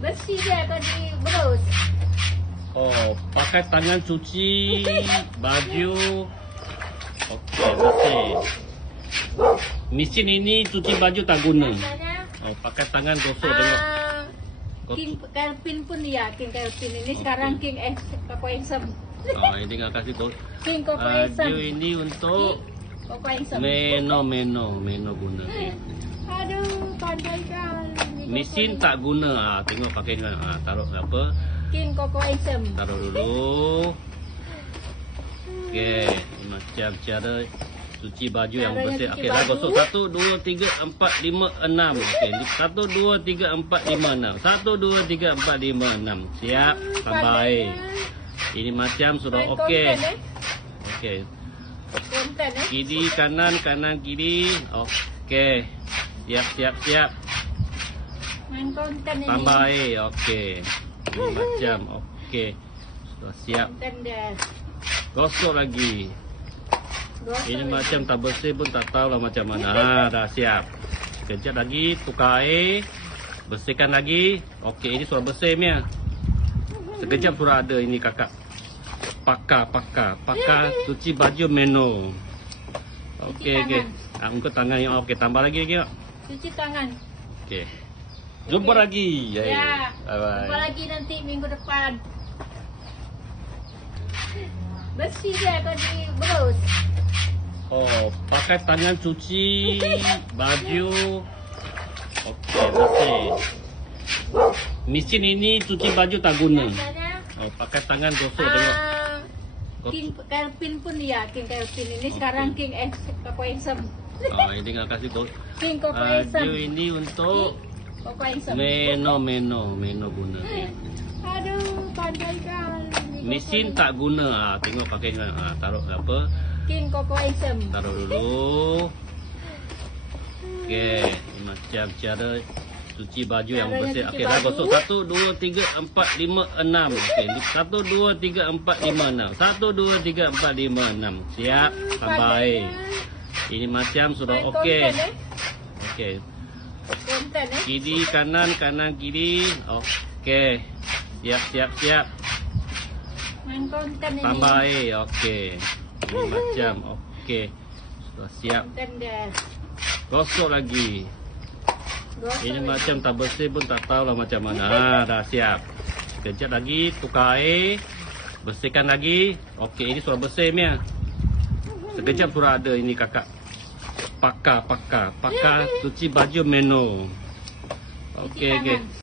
Bersih dia kalau di berus. Oh, pakai tangan cuci baju. Okey, bersih. Mesin ini cuci baju tak guna. Biasanya Oh, pakai tangan gosok tengok. King Kelvin pun dia, King Kelvin ini sekarang King Koko Ensem. Ini dengan kasih King Koko baju Ensem. ini untuk Koko Ensem. meno guna. Aduh, pandai kali. Mesin tak guna. Tengok pakai ni. Taruh apa? King Koko Ensem. Taruh dulu. Okey, macam cara cuci baju yang Caranya bersih. cuci Okey, dah baju. gosok 1 2 3 4 5 6. Okey, 1 2 3 4 5 6. 1 2 3 4 5 6. Siap, tambah air. Ini macam sudah okey. Okey. Konten Kiri kanan kiri. Okey. Siap. Main konten ini. Tambah air. Okey. Ini macam okey. Sudah siap. Konten dia. Gosok lagi. Gosok Ini lagi. macam tak bersih pun tak tahulah macam mana. Dah siap. Sekejap lagi tukar air. Bersihkan lagi. Okey, ini sudah bersih Mia. Sekejap sudah ada ini kakak. Pakar cuci baju meno. Okey. Angkat tangan yang okey, tambah lagi. Cuci tangan. Okey. Jumpa lagi. Ya. Bye Jumpa lagi nanti minggu depan. Bersih dia kalau di berus. Oh, pakai tangan cuci baju. Okey, bersih. Mesin ini cuci baju tak guna. Biasanya Oh, pakai tangan gosok tengok. King Kelvin pun dia, King Kelvin ini sekarang King Koko Ensem. Ini dengan kasih King Koko baju Ensem. ini untuk Koko Ensem. meno guna. Aduh, pandai kali. Mesin tak guna. Tengok pakai ni. Taruh apa? King Koko Ensem. Taruh dulu. Okey, macam cara cuci baju yang Caranya bersih. cuci Okey, dah baju. gosok 1 2 3 4 5 6. Okey, 1 2 3 4 5 6. 1 2 3 4 5 6. Siap, tambah air. Ini macam sudah Main okey. konten Okey. Konten Kiri kanan kiri. Okey. Siap. Main konten ini. Tambah air. Okey. Ini macam okey. Sudah siap. Konten dia. Gosok lagi. Gosok Ini lagi. macam tak bersih pun tak tahulah macam mana. Dah siap. Sekejap lagi tukar air. Bersihkan lagi. Okey, ini sudah bersih Mia. Sekejap sudah ada ini kakak. Pakar cuci baju meno. Okey.